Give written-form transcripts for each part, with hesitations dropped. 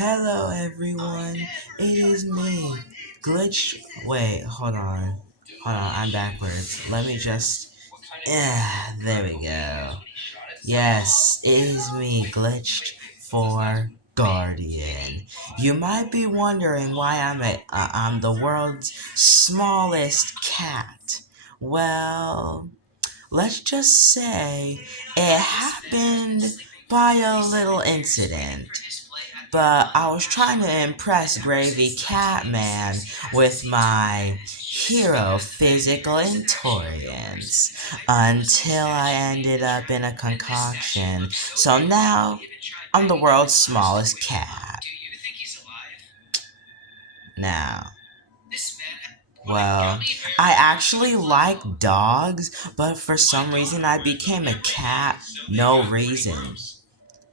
Hello everyone, it is me, Glitch. Wait, hold on. I'm backwards. Let me just. There we go. Yes, it is me, Glitched for Guardian. You might be wondering why I'm the world's smallest cat. Well, let's just say it happened by a little incident. But I was trying to impress Gravy Catman with my hero physical endurance until I ended up in a concoction. So now I'm the world's smallest cat. Now, well, I actually like dogs, but for some reason I became a cat. No reason.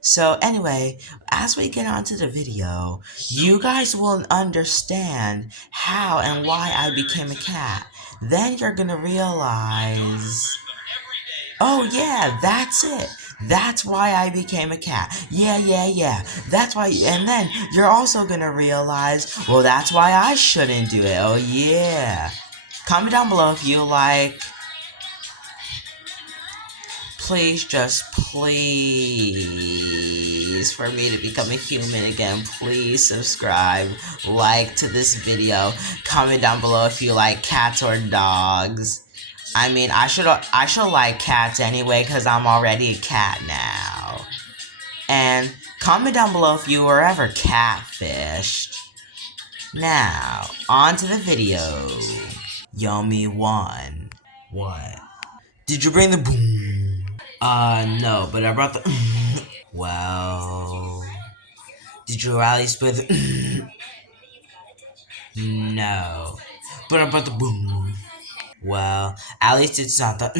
So anyway, as we get onto the video, you guys will understand how and why I became a cat. Then you're gonna realize, oh yeah, that's it. That's why I became a cat. Yeah. That's why, and then you're also gonna realize, well, that's why I shouldn't do it. Oh yeah. Comment down below if you like. Please, just please, for me to become a human again, please subscribe, like to this video, comment down below if you like cats or dogs. I mean, I should like cats anyway, because I'm already a cat now. And comment down below if you were ever catfished. Now, on to the video. Yomi won. What? Did you bring the boom? No, but I brought the. Well, did you rally split? No, but I brought the boom. Well, at least it's not the.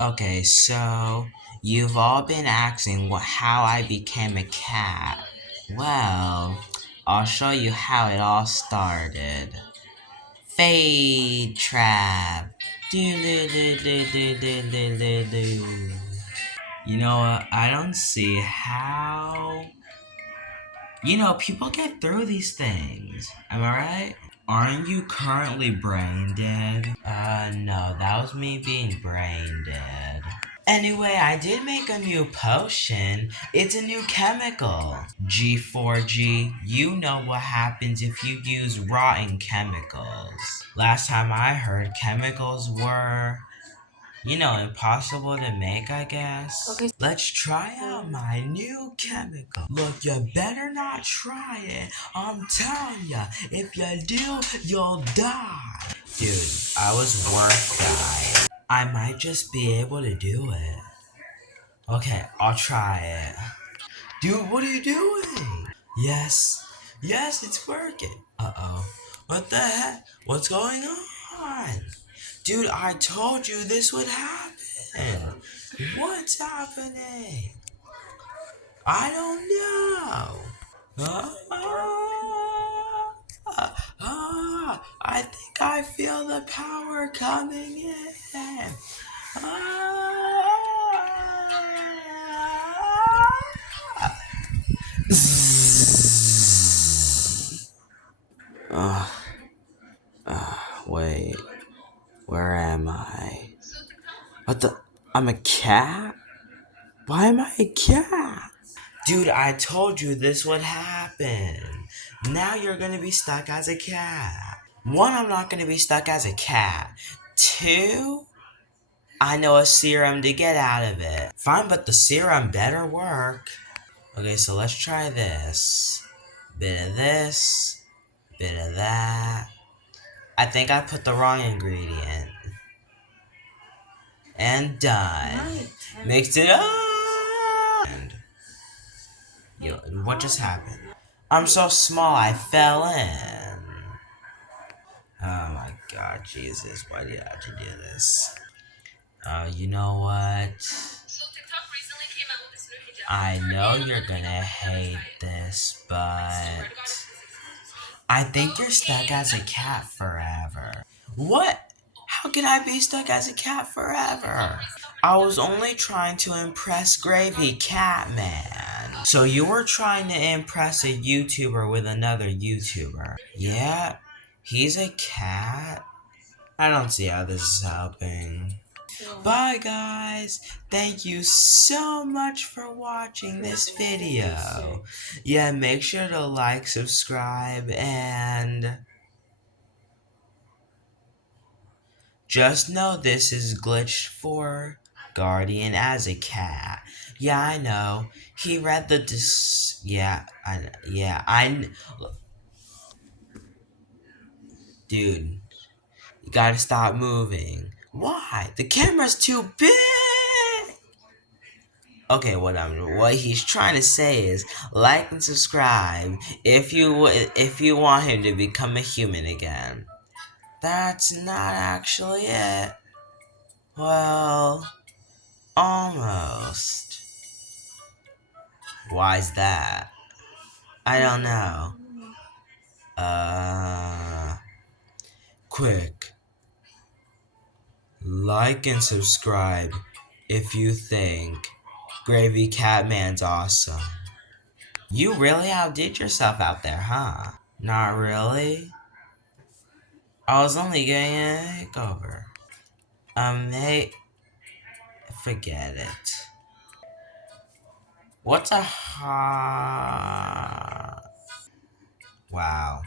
Okay, so you've all been asking how I became a cat. Well, I'll show you how it all started. Fade trap. Do. You know what? I don't see how. People get through these things. Am I right? Aren't you currently brain dead? No, that was me being brain dead. Anyway, I did make a new potion. It's a new chemical. G4G, you know what happens if you use rotten chemicals. Last time I heard, chemicals were impossible to make, I guess. Okay. Let's try out my new chemical. Look, you better not try it. I'm telling ya, if you do, you'll die. Dude, I was worth dying. I might just be able to do it. Okay, I'll try it. Dude, what are you doing? Yes, it's working. Uh-oh. What the heck? What's going on? Dude, I told you this would happen. What's happening? I don't know. I think I feel the power coming in. Wait, where am I? What the? I'm a cat? Why am I a cat? Dude, I told you this would happen. Now you're gonna be stuck as a cat. One, I'm not gonna be stuck as a cat. Two, I know a serum to get out of it. Fine, but the serum better work. Okay, so let's try this. Bit of this, bit of that. I think I put the wrong ingredient. And done. Mixed it up. Yo, what just happened? I'm so small, I fell in. Oh my god, Jesus, why do you have to do this? You know what? I know you're gonna hate this, but I think you're stuck as a cat forever. What? How can I be stuck as a cat forever? I was only trying to impress Gravy Catman. So you were trying to impress a YouTuber with another YouTuber. Yeah, he's a cat. I don't see how this is helping. Bye guys, thank you so much for watching this video. Yeah, make sure to like, subscribe, and just know this is glitched for Guardian as a cat. Yeah, I know. He read the dude, you gotta stop moving. Why? The camera's too big. Okay, what he's trying to say is like and subscribe if you want him to become a human again. That's not actually it. Well, almost. Why's that? I don't know. Uh, quick. Like and subscribe if you think Gravy Catman's awesome. You really outdid yourself out there, huh? Not really? I was only getting a makeover. Hey, forget it. What's a hot? Wow.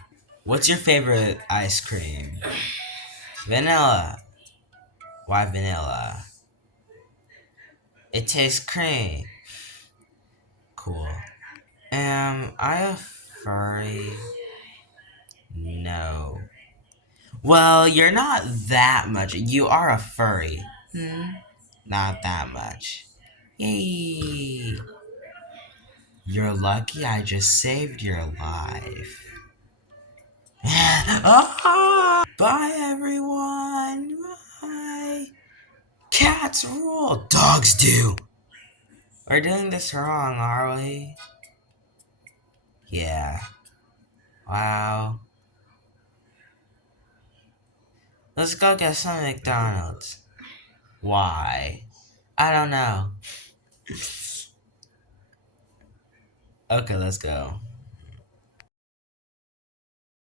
What's your favorite ice cream? Vanilla. Why vanilla? It tastes cream. Cool. Am I a furry? No. Well, you're not that much. You are a furry. Not that much. Yay. You're lucky I just saved your life. Bye, everyone. Bye. Cats rule. Dogs do. We're doing this wrong, are we? Yeah. Wow. Let's go get some McDonald's. Why? I don't know. Okay, let's go.